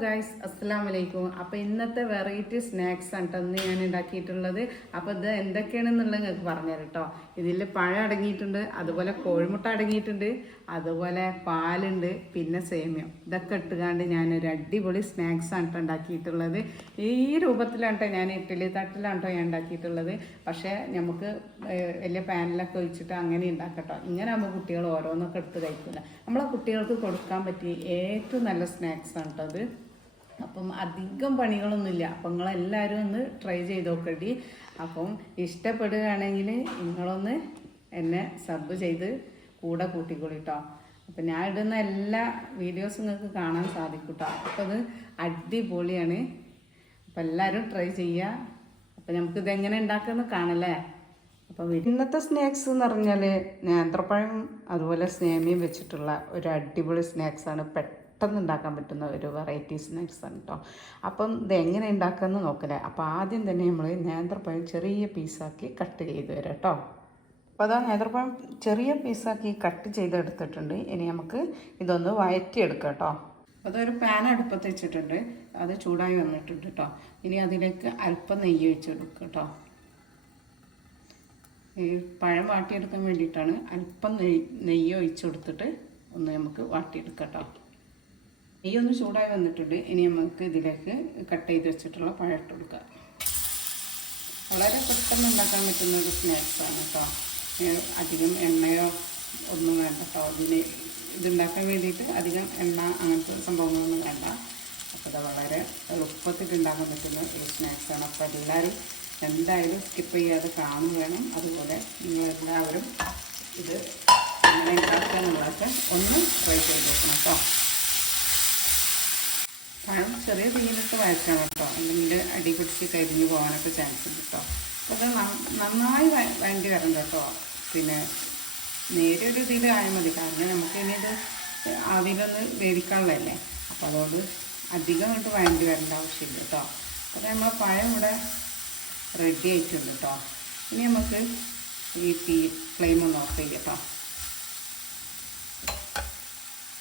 Guys അസ്സാം വലൈക്കും അപ്പോൾ ഇന്നത്തെ വെറൈറ്റി സ്നാക്സ് ആണ് കേട്ടോ ഞാൻ ഉണ്ടാക്കിയിട്ടുള്ളത് അപ്പോൾ ഇത് എന്തൊക്കെയാണെന്നുള്ളത് നിങ്ങൾക്ക് പറഞ്ഞുതരാം കേട്ടോ ഇതിൽ പഴം അടങ്ങിയിട്ടുണ്ട് അതുപോലെ കോഴിമുട്ട അടങ്ങിയിട്ടുണ്ട് അതുപോലെ പാലുണ്ട് പിന്നെ സേമിയം. ഇതൊക്കെ ഇട്ടുകാണ്ട് ഞാനൊരു അടിപൊളി സ്നാക്സ് ആണ് കേട്ടോ ഉണ്ടാക്കിയിട്ടുള്ളത് ഈ രൂപത്തിലാണ് കേട്ടോ ഞാൻ ഇഡ്ഡലി തട്ടിലാണ് കേട്ടോ ഞാൻ ഉണ്ടാക്കിയിട്ടുള്ളത് പക്ഷേ നമുക്ക് വലിയ പാനിലൊക്കെ ഒഴിച്ചിട്ട് അങ്ങനെ ഉണ്ടാക്കട്ടോ ഇങ്ങനെ ആകുമ്പോൾ കുട്ടികൾ ഓരോന്നൊക്കെ എടുത്ത് കഴിക്കില്ല നമ്മളെ കുട്ടികൾക്ക് കൊടുക്കാൻ പറ്റിയ ഏറ്റവും നല്ല സ്നാക്സ് ആണ് കേട്ടോ അത് അപ്പം അധികം പണികളൊന്നുമില്ല. അപ്പം നിങ്ങളെല്ലാവരും ഒന്ന് ട്രൈ ചെയ്ത് നോക്കണ്ടി അപ്പം ഇഷ്ടപ്പെടുകയാണെങ്കിൽ നിങ്ങളൊന്ന് എന്നെ സബ് ചെയ്ത് കൂടെ കൂട്ടിക്കൊള്ളിട്ടോ. അപ്പം ഞാൻ ഇടുന്ന എല്ലാ വീഡിയോസും നിങ്ങൾക്ക് കാണാൻ സാധിക്കും കേട്ടോ അപ്പം അത് അടിപൊളിയാണ്. അപ്പം എല്ലാവരും ട്രൈ ചെയ്യുക. അപ്പം നമുക്കിത് എങ്ങനെ ഉണ്ടാക്കുമെന്ന് കാണല്ലേ? അപ്പോൾ ഇന്നത്തെ സ്നാക്സ് എന്ന് പറഞ്ഞാൽ നേന്ത്രപ്പഴം അതുപോലെ സ്നേമിയും വെച്ചിട്ടുള്ള ഒരു അടിപൊളി സ്നാക്സാണ് പെട്ടെന്ന് ഉണ്ടാക്കാൻ പറ്റുന്ന ഒരു വെറൈറ്റി ആണ് കേട്ടോ അപ്പം ഇത് എങ്ങനെ ഉണ്ടാക്കാമെന്ന് നോക്കലേ അപ്പോൾ ആദ്യം തന്നെ നമ്മൾ നേന്ത്രപ്പഴം ചെറിയ പീസാക്കി കട്ട് ചെയ്ത് തരാം കേട്ടോ അപ്പോൾ അതാ നേന്ത്രപ്പഴം ചെറിയ പീസാക്കി കട്ട് ചെയ്തെടുത്തിട്ടുണ്ട്. ഇനി നമുക്ക് ഇതൊന്ന് വഴറ്റിയെടുക്കാം കേട്ടോ അതൊരു പാൻ അടുപ്പത്ത് വെച്ചിട്ടുണ്ട്. അത് ചൂടായി വന്നിട്ടുണ്ട് കേട്ടോ ഇനി അതിലേക്ക് അല്പം നെയ്യ് ഒഴിച്ചെടുക്കുക കേട്ടോ ഈ പഴം വാട്ടിയെടുക്കാൻ വേണ്ടിയിട്ടാണ് അല്പം നെയ്യ് നെയ്യ് ഒഴിച്ചു കൊടുത്തിട്ട് ഒന്ന് നമുക്ക് വാട്ടിയെടുക്കാം കേട്ടോ നെയ്യ് ഒന്ന് ചൂടായി വന്നിട്ടുണ്ട്. ഇനി നമുക്ക് ഇതിലേക്ക് കട്ട് ചെയ്ത് വെച്ചിട്ടുള്ള പഴം ഇട്ട് വളരെ പെട്ടെന്ന് ഉണ്ടാക്കാൻ പറ്റുന്ന ഒരു സ്നാക്സാണ് കേട്ടോ അധികം എണ്ണയോ ഒന്നും വേണ്ട കേട്ടോ ഇതിന് ഇതുണ്ടാക്കാൻ വേണ്ടിയിട്ട് അധികം എണ്ണ അങ്ങനത്തെ സംഭവങ്ങളൊന്നും വേണ്ട. അപ്പോൾ ഇത് വളരെ എളുപ്പത്തിൽ ഉണ്ടാക്കാൻ പറ്റുന്ന ഒരു സ്നാക്സാണ് അപ്പോൾ എല്ലാവരും എന്തായാലും സ്കിപ്പ് ചെയ്യാതെ കാണും വേണം. അതുപോലെ നിങ്ങളെല്ലാവരും ഇത് എങ്ങനെ ഉണ്ടാക്കുക ഒന്ന് ട്രൈ ചെയ്ത് നോക്കണം കേട്ടോ പഴം ചെറിയ തീയിലിട്ട് വഴറ്റണം കേട്ടോ. അല്ലെങ്കിൽ അടി പിടിച്ച് കരിഞ്ഞ് പോകാനൊക്കെ ചാൻസ് ഉണ്ട് കേട്ടോ. അത് നന്നായി വഴണ്ടി വരണം കേട്ടോ. പിന്നെ നേരെ ഒരു ഇതിൽ ആയാൽ മതി. കാരണം നമുക്ക് ഇനി ഇത് ആവിയിലൊന്ന് വേവിക്കാനുള്ളതല്ലേ. അപ്പോൾ അതുകൊണ്ട് അധികം ഇട്ട് വഴണ്ടി വരേണ്ട ആവശ്യമില്ല കേട്ടോ. അപ്പോൾ നമ്മൾ പഴം ഇവിടെ റെഡി ആയിട്ടുണ്ട് കേട്ടോ. ഇനി നമുക്ക് ഈ തീ ഫ്ലെയിം ഒന്ന് ഓഫ് ചെയ്യാം കേട്ടോ.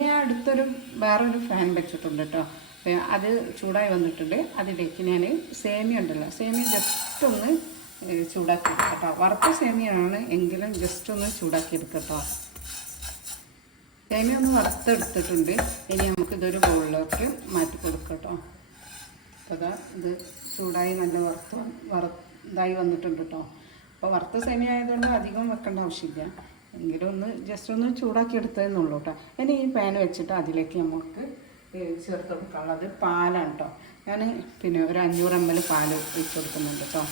ഞാൻ അടുത്തൊരു വേറൊരു ഫാൻ വെച്ചിട്ടുണ്ട് കേട്ടോ. അത് ചൂടായി വന്നിട്ടുണ്ട്. അതിലേക്ക് ഞാൻ സേമിയ ഉണ്ടല്ലോ സേമിയ ജസ്റ്റ് ഒന്ന് ചൂടാക്കി കേട്ടോ. വറുത്ത സേമിയാണ് എങ്കിലും ജസ്റ്റ് ഒന്ന് ചൂടാക്കി എടുക്കട്ടോ കേട്ടോ. സേമിയ ഒന്ന് വറുത്തെടുത്തിട്ടുണ്ട് ഇനി നമുക്ക് ഇതൊരു ബൗളിലേക്ക് മാറ്റി കൊടുക്കട്ടോ കേട്ടോ. അപ്പോൾ ഇത് ചൂടായി നല്ല വറുത്ത് വറുതായി വന്നിട്ടുണ്ട് കേട്ടോ. അപ്പോൾ വറുത്ത സേമിയ ആയതുകൊണ്ട് അധികം വെക്കേണ്ട ആവശ്യമില്ല. എങ്കിലും ഒന്ന് ജസ്റ്റ് ഒന്ന് ചൂടാക്കി എടുത്തതെന്നുള്ളൂ കേട്ടോ. ഇനി ഈ പാൻ വെച്ചിട്ട് അതിലേക്ക് നമുക്ക് ചേർത്ത് കൊടുക്കാനുള്ളത്. പാലാണ് കേട്ടോ ഞാൻ പിന്നെ ഒരു അഞ്ഞൂറ് എം എൽ പാൽ ഒഴിച്ച് കൊടുക്കുന്നുണ്ട് കേട്ടോ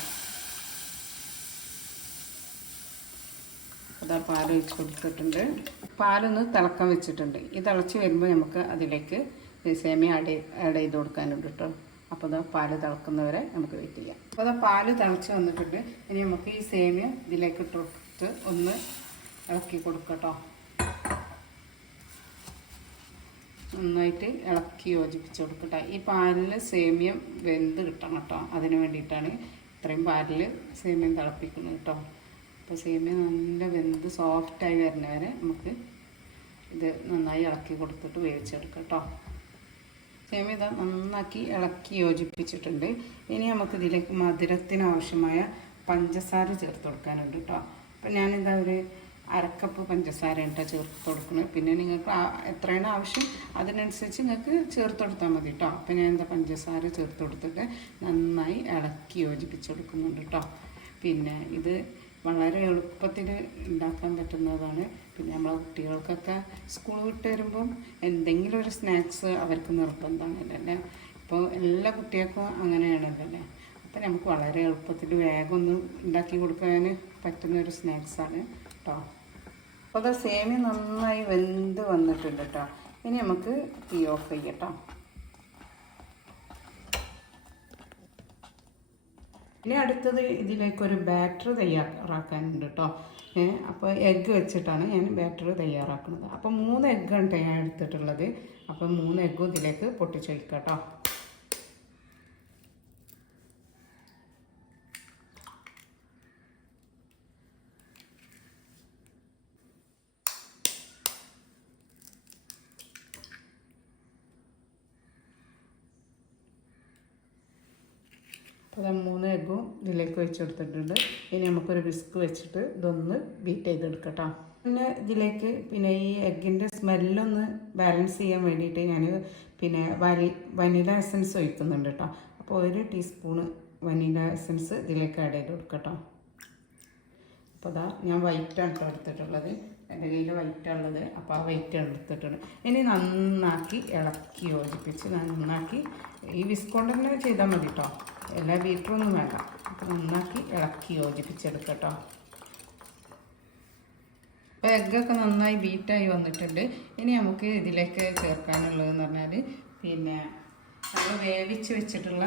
അതാ പാൽ ഒഴിച്ച് കൊടുത്തിട്ടുണ്ട്. പാലൊന്ന് തിളക്കം വെച്ചിട്ടുണ്ട്. ഈ തിളച്ച് വരുമ്പോൾ നമുക്ക് അതിലേക്ക് സേമിയ ആഡ് ആഡ് ചെയ്ത് കൊടുക്കാനുണ്ട് കേട്ടോ അപ്പോൾ അതാ പാൽ തിളക്കുന്നവരെ നമുക്ക് വെയിറ്റ് ചെയ്യാം. അപ്പോൾ അതാ പാൽ തിളച്ച് വന്നിട്ടുണ്ട്. ഇനി നമുക്ക് ഈ സേമിയ ഇതിലേക്ക് ഇട്ടിട്ട് ഒന്ന് ഇളക്കി കൊടുക്കാം കേട്ടോ നന്നായിട്ട് ഇളക്കി യോജിപ്പിച്ച് കൊടുക്കട്ടെ. ഈ പാലിൽ സേമിയം വെന്ത് കിട്ടണം കേട്ടോ അതിന് വേണ്ടിയിട്ടാണ് ഇത്രയും പാലിൽ സേമിയം തിളപ്പിക്കുന്നത് കേട്ടോ അപ്പോൾ സേമിയം നല്ല വെന്ത് സോഫ്റ്റായി വരുന്ന വരെ നമുക്ക് ഇത് നന്നായി ഇളക്കി കൊടുത്തിട്ട് വേവിച്ചെടുക്കാം കേട്ടോ സേമിയ ഇതാ നന്നാക്കി ഇളക്കി യോജിപ്പിച്ചിട്ടുണ്ട്. ഇനി നമുക്ക് ഇതിലേക്ക് മധുരത്തിന് ആവശ്യമായ പഞ്ചസാര ചേർത്ത് കൊടുക്കാനുണ്ട് കേട്ടോ അപ്പം ഞാനിതാ ഒരു അരക്കപ്പ് പഞ്ചസാര കേട്ടോ ചേർത്ത് കൊടുക്കുന്നത് പിന്നെ നിങ്ങൾക്ക് എത്രയാണ് ആവശ്യം അതിനനുസരിച്ച് നിങ്ങൾക്ക് ചേർത്ത് കൊടുത്താൽ മതി കേട്ടോ അപ്പം ഞാൻ എന്താ പഞ്ചസാര ചേർത്ത് കൊടുത്തിട്ട് നന്നായി ഇളക്കി യോജിപ്പിച്ച് കൊടുക്കുന്നുണ്ട് കേട്ടോ പിന്നെ ഇത് വളരെ എളുപ്പത്തിൽ ഉണ്ടാക്കാൻ പറ്റുന്നതാണ്. പിന്നെ നമ്മളെ കുട്ടികൾക്കൊക്കെ സ്കൂൾ വിട്ട് വരുമ്പം എന്തെങ്കിലും ഒരു സ്നാക്സ് അവർക്ക് നിർബന്ധമാണല്ലോ അല്ലേ ഇപ്പോൾ എല്ലാ കുട്ടികൾക്കും അങ്ങനെയാണല്ലോ അല്ലേ അപ്പം നമുക്ക് വളരെ എളുപ്പത്തിൽ വേഗം ഒന്ന് ഉണ്ടാക്കി കൊടുക്കാൻ പറ്റുന്ന ഒരു സ്നാക്സാണ് കേട്ടോ അപ്പോൾ അത് സേമി നന്നായി വെന്ത് വന്നിട്ടുണ്ട് കേട്ടോ ഇനി നമുക്ക് തീ ഓഫ് ചെയ്യട്ടോ. ഇനി അടുത്തത് ഇതിലേക്കൊരു ബാറ്റർ തയ്യാറാക്കാനുണ്ട് കേട്ടോ അപ്പോൾ എഗ്ഗ് വെച്ചിട്ടാണ് ഞാൻ ബാറ്റർ തയ്യാറാക്കുന്നത്. അപ്പോൾ മൂന്ന് എഗ്ഗാണ് ഞാൻ എടുത്തിട്ടുള്ളത് അപ്പോൾ മൂന്ന് എഗ്ഗും ഇതിലേക്ക് പൊട്ടിച്ചൊഴിക്കാം കേട്ടോ അപ്പോൾ മൂന്ന് എഗ്ഗും ഇതിലേക്ക് വെച്ച് കൊടുത്തിട്ടുണ്ട്. ഇനി നമുക്കൊരു വിസ്ക് വെച്ചിട്ട് ഇതൊന്ന് ബീറ്റ് ചെയ്തെടുക്കട്ടോ. പിന്നെ ഇതിലേക്ക് പിന്നെ ഈ എഗ്ഗിന്റെ സ്മെല്ലൊന്ന് ബാലൻസ് ചെയ്യാൻ വേണ്ടിയിട്ട് ഞാൻ പിന്നെ വലി വനില എസൻസ് ഒഴിക്കുന്നുണ്ട് കേട്ടോ അപ്പോൾ ഒരു ടീസ്പൂണ് വനില എസൻസ് ഇതിലേക്ക് ആഡ് ചെയ്ത് കൊടുക്കട്ടോ. അപ്പോൾ അതാ ഞാൻ വൈറ്റാണ് കേട്ടോ എടുത്തിട്ടുള്ളത്. എന്റെ കയ്യിൽ വൈറ്റ് ഉള്ളത്. അപ്പോൾ ആ വൈറ്റ് എടുത്തിട്ടുണ്ട് ഇനി നന്നാക്കി ഇളക്കി യോജിപ്പിച്ച് നന്നാക്കി ഈ വിസ്കോണ്ട് തന്നെ ചെയ്താൽ മതി കേട്ടോ എല്ലാ ബീറ്ററൊന്നും വേണ്ട. അപ്പോൾ നന്നാക്കി ഇളക്കി യോജിപ്പിച്ചെടുക്കട്ടോ. അപ്പോൾ എഗ്ഗൊക്കെ നന്നായി ബീറ്റായി വന്നിട്ടുണ്ട്. ഇനി നമുക്ക് ഇതിലേക്ക് ചേർക്കാനുള്ളതെന്ന് പറഞ്ഞാൽ പിന്നെ നമ്മൾ വേവിച്ച് വെച്ചിട്ടുള്ള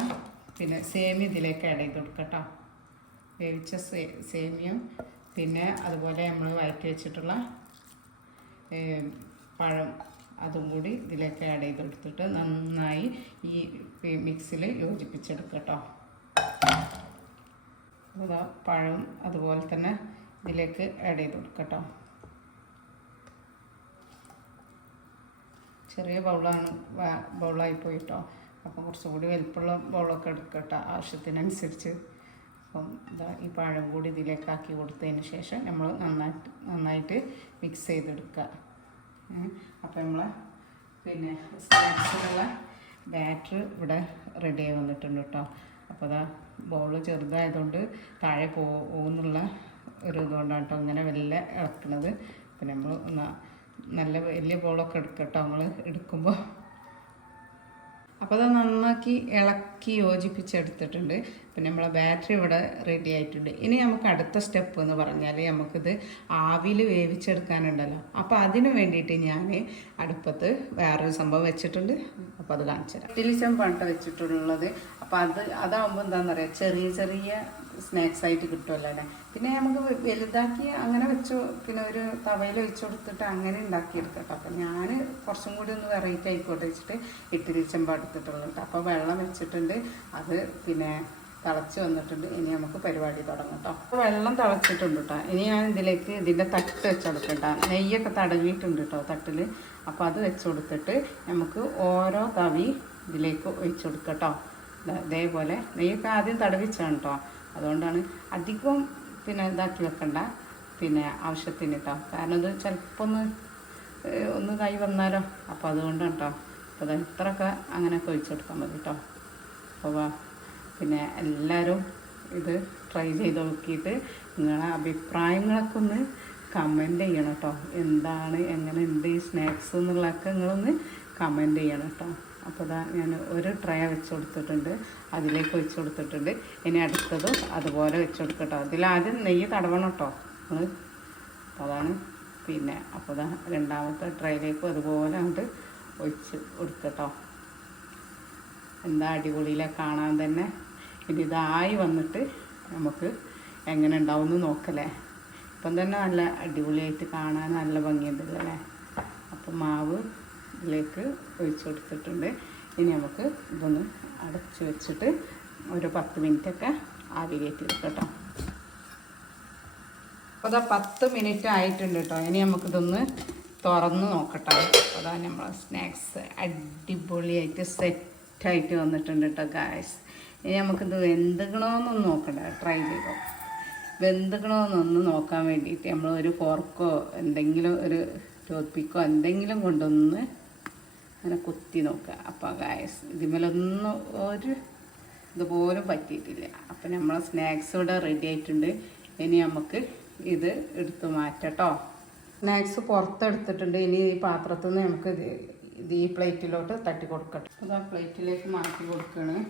പിന്നെ സേമി ഇതിലേക്ക് ആഡ് ചെയ്ത് കൊടുക്കട്ടോ. വേവിച്ച സേ സേമിയം പിന്നെ അതുപോലെ നമ്മൾ വഴറ്റി വെച്ചിട്ടുള്ള പഴം അതും കൂടി ഇതിലേക്ക് ആഡ് ചെയ്തെടുത്തിട്ട് നന്നായി ഈ മിക്സിൽ യോജിപ്പിച്ചെടുക്കട്ടോ. അതാ പഴം അതുപോലെ തന്നെ ഇതിലേക്ക് ആഡ് ചെയ്ത് കൊടുക്കട്ടോ ചെറിയ ബൗളാണ് ബൗളായി പോയിട്ടോ. അപ്പം കുറച്ചും കൂടി വലിപ്പമുള്ള ബൗളൊക്കെ എടുക്കട്ടോ ആവശ്യത്തിനനുസരിച്ച്. അപ്പം ഇതാ ഈ പഴം കൂടി ഇതിലേക്ക് ആക്കി കൊടുത്തതിന് ശേഷം നമ്മൾ നന്നായിട്ട് നന്നായിട്ട് മിക്സ് ചെയ്തെടുക്കുക. അപ്പം നമ്മൾ പിന്നെ സ്നാക്സിനുള്ള ബാറ്റർ ഇവിടെ റെഡി ആയി വന്നിട്ടുണ്ട് കേട്ടോ. അപ്പോൾ അതാ ബോൾ ചെറുതായതുകൊണ്ട് താഴെ പോകുന്നുള്ള ഒരു ഇതുകൊണ്ടാണ് കേട്ടോ ഇങ്ങനെ വലിയ ഇളക്കുന്നത് പിന്നെ നമ്മൾ നല്ല വലിയ ബോളൊക്കെ എടുക്കട്ടോ നമ്മൾ എടുക്കുമ്പോൾ അപ്പോൾ അത് നന്നാക്കി ഇളക്കി യോജിപ്പിച്ചെടുത്തിട്ടുണ്ട്. പിന്നെ നമ്മളെ ബാറ്ററി ഇവിടെ റെഡി ആയിട്ടുണ്ട്. ഇനി നമുക്ക് അടുത്ത സ്റ്റെപ്പ് എന്ന് പറഞ്ഞാൽ നമുക്കിത് ആവിയിൽ വേവിച്ചെടുക്കാനുണ്ടല്ലോ. അപ്പോൾ അതിന് വേണ്ടിയിട്ട് ഞാൻ അടുപ്പത്ത് വേറൊരു സംഭവം വെച്ചിട്ടുണ്ട്. അപ്പോൾ അത് കാണിച്ചു തരാം ടിലിച്ചം പണ്ട വെച്ചിട്ടുള്ളത്. അപ്പോൾ അത് അതാകുമ്പോൾ എന്താണെന്ന് പറയുക ചെറിയ ചെറിയ സ്നാക്സ് ആയിട്ട് കിട്ടുമല്ലോ അല്ലേ പിന്നെ നമുക്ക് വലുതാക്കി അങ്ങനെ വെച്ചു പിന്നെ ഒരു തവയിൽ ഒഴിച്ചു കൊടുത്തിട്ട് അങ്ങനെ ഉണ്ടാക്കിയെടുക്കട്ടോ അപ്പം ഞാൻ കുറച്ചും കൂടി ഒന്ന് വെറൈറ്റി ആയിക്കോട്ടെ വെച്ചിട്ട് ഇട്ടിരി ചെമ്പ എടുത്തിട്ടുള്ളൂ കേട്ടോ. അപ്പോൾ വെള്ളം വെച്ചിട്ടുണ്ട്. അത് പിന്നെ തിളച്ച് വന്നിട്ടുണ്ട്. ഇനി നമുക്ക് പരിപാടി തുടങ്ങും കേട്ടോ. അപ്പോൾ വെള്ളം തിളച്ചിട്ടുണ്ട് കേട്ടോ. ഇനി ഞാൻ ഇതിലേക്ക് ഇതിന്റെ തട്ട് വെച്ചെടുക്കട്ടോ നെയ്യൊക്കെ തടവിയിട്ടുണ്ട് കേട്ടോ തട്ടിൽ അപ്പോൾ അത് വെച്ച് കൊടുത്തിട്ട് നമുക്ക് ഓരോ തവി ഇതിലേക്ക് ഒഴിച്ചു കൊടുക്കട്ടോ ഇതേപോലെ നെയ്യൊക്കെ ആദ്യം തടവിച്ചാണ് കേട്ടോ. അതുകൊണ്ടാണ് അധികം പിന്നെ ഇതാക്കി വെക്കണ്ട. പിന്നെ ആവശ്യത്തിന് കേട്ടോ കാരണം ഇത് ചിലപ്പോൾ ഒന്ന് ഒന്ന് കൈ വന്നാലോ. അപ്പോൾ അതുകൊണ്ടാണ് കേട്ടോ അപ്പോൾ അത് ഇത്രയൊക്കെ അങ്ങനെയൊക്കെ ഒഴിച്ചു കൊടുത്താൽ മതി കേട്ടോ അപ്പോൾ പിന്നെ എല്ലാവരും ഇത് ട്രൈ ചെയ്ത് നോക്കിയിട്ട് നിങ്ങളുടെ അഭിപ്രായങ്ങളൊക്കെ ഒന്ന് കമന്റ് ചെയ്യണം കേട്ടോ എന്താണ് എങ്ങനെ ഉണ്ട് ഈ സ്നാക്സ് എന്നുള്ളതൊക്കെ നിങ്ങളൊന്ന് കമന്റ് ചെയ്യണം കേട്ടോ അപ്പോൾ ഇതാ ഞാൻ ഒരു ട്രേ വെച്ച് കൊടുത്തിട്ടുണ്ട്. അതിലേക്ക് വെച്ച് കൊടുത്തിട്ടുണ്ട്. ഇനി അടുത്തതും അതുപോലെ വെച്ച് കൊടുക്കട്ടോ. അതിലാദ്യം നെയ്യ് തടവണം കേട്ടോ. അതാണ്. പിന്നെ അപ്പോൾ ഇതാ രണ്ടാമത്തെ ട്രേയിലേക്കും അതുപോലെ അങ്ങോട്ട് ഒഴിച്ച് കൊടുക്കട്ടോ. എന്താ അടിപൊളിയിലെ കാണാൻ തന്നെ. ഇനി ഇതായി വന്നിട്ട് നമുക്ക് എങ്ങനെ ഉണ്ടാവും നോക്കല്ലേ. ഇപ്പം തന്നെ നല്ല അടിപൊളിയായിട്ട് കാണാൻ നല്ല ഭംഗിയുണ്ടല്ലോ അല്ലേ? അപ്പം മാവ് ഇതിലേക്ക് ഒഴിച്ചു കൊടുത്തിട്ടുണ്ട്. ഇനി നമുക്ക് ഇതൊന്ന് അടച്ച് വെച്ചിട്ട് ഒരു പത്ത് മിനിറ്റൊക്കെ ആവി കയറ്റി കേട്ടോ അപ്പോൾ അതാ പത്ത് മിനിറ്റ് ആയിട്ടുണ്ട് കേട്ടോ. ഇനി നമുക്കിതൊന്ന് തുറന്ന് നോക്കട്ടോ. അതാ നമ്മളെ സ്നാക്സ് അടിപൊളിയായിട്ട് സെറ്റായിട്ട് വന്നിട്ടുണ്ട് കേട്ടോ ഗായ്സ് ഇനി നമുക്കിത് വെന്തുകണമെന്നൊന്ന് നോക്കണ്ട ട്രൈ ചെയ്തോ. വെന്തുകണമെന്നൊന്ന് നോക്കാൻ വേണ്ടിയിട്ട് നമ്മൾ ഒരു ഫോർക്കോ എന്തെങ്കിലും ഒരു ടൂത്ത് പിക്കോ എന്തെങ്കിലും കൊണ്ടൊന്ന് അങ്ങനെ കുത്തി നോക്കുക. അപ്പോൾ ഗായസ് ഇതിന്മേലൊന്നും ഒരു ഇതുപോലും പറ്റിയിട്ടില്ല. അപ്പം നമ്മൾ സ്നാക്സ് ഇവിടെ റെഡി ആയിട്ടുണ്ട്. ഇനി നമുക്ക് ഇത് എടുത്ത് മാറ്റട്ടോ സ്നാക്സ് പുറത്തെടുത്തിട്ടുണ്ട്. ഇനി ഈ പാത്രത്തിൽ നിന്ന് നമുക്ക് ഇത് ഈ പ്ലേറ്റിലോട്ട് തട്ടി കൊടുക്കട്ടെ. അത് ആ പ്ലേറ്റിലേക്ക് മാറ്റി കൊടുക്കുകയാണ്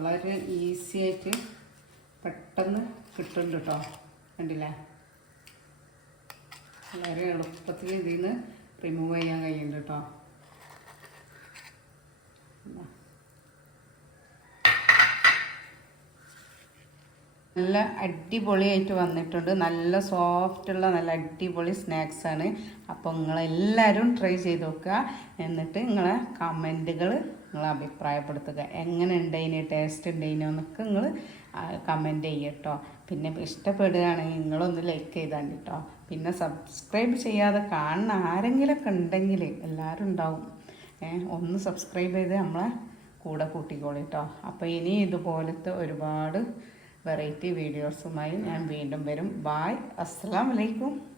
വളരെ ഈസി ആയിട്ട് പെട്ടെന്ന് കിട്ടുന്നുണ്ട് കേട്ടോ കണ്ടില്ലേ? വളരെ എളുപ്പത്തിൽ ഇതിൽ നിന്ന് റിമൂവ് ചെയ്യാൻ കഴിയുന്നുണ്ട് കേട്ടോ നല്ല അടിപൊളിയായിട്ട് വന്നിട്ടുണ്ട്. നല്ല സോഫ്റ്റുള്ള നല്ല അടിപൊളി സ്നാക്സാണ് അപ്പോൾ നിങ്ങളെല്ലാവരും ട്രൈ ചെയ്ത് നോക്കുക. എന്നിട്ട് നിങ്ങളെ കമന്റുകൾ നിങ്ങൾ അഭിപ്രായപ്പെടുത്തുക. എങ്ങനെ ഉണ്ടായിന് ടേസ്റ്റ് ഉണ്ടായിനോ എന്നൊക്കെ നിങ്ങൾ കമന്റ് ചെയ്യട്ടോ പിന്നെ ഇഷ്ടപ്പെടുകയാണെങ്കിൽ നിങ്ങളൊന്ന് ലൈക്ക് ചെയ്താൽ കേട്ടോ പിന്നെ സബ്സ്ക്രൈബ് ചെയ്യാതെ കാണുന്ന ആരെങ്കിലുമൊക്കെ ഉണ്ടെങ്കിൽ എല്ലാവരും ഉണ്ടാവും. ഒന്ന് സബ്സ്ക്രൈബ് ചെയ്ത് നമ്മളെ കൂടെ കൂട്ടിക്കോളി കേട്ടോ അപ്പോൾ ഇനി ഇതുപോലത്തെ ഒരുപാട് വെറൈറ്റി വീഡിയോസുമായി ഞാൻ വീണ്ടും വരും. ബായ് അസ്സാം വലൈക്കും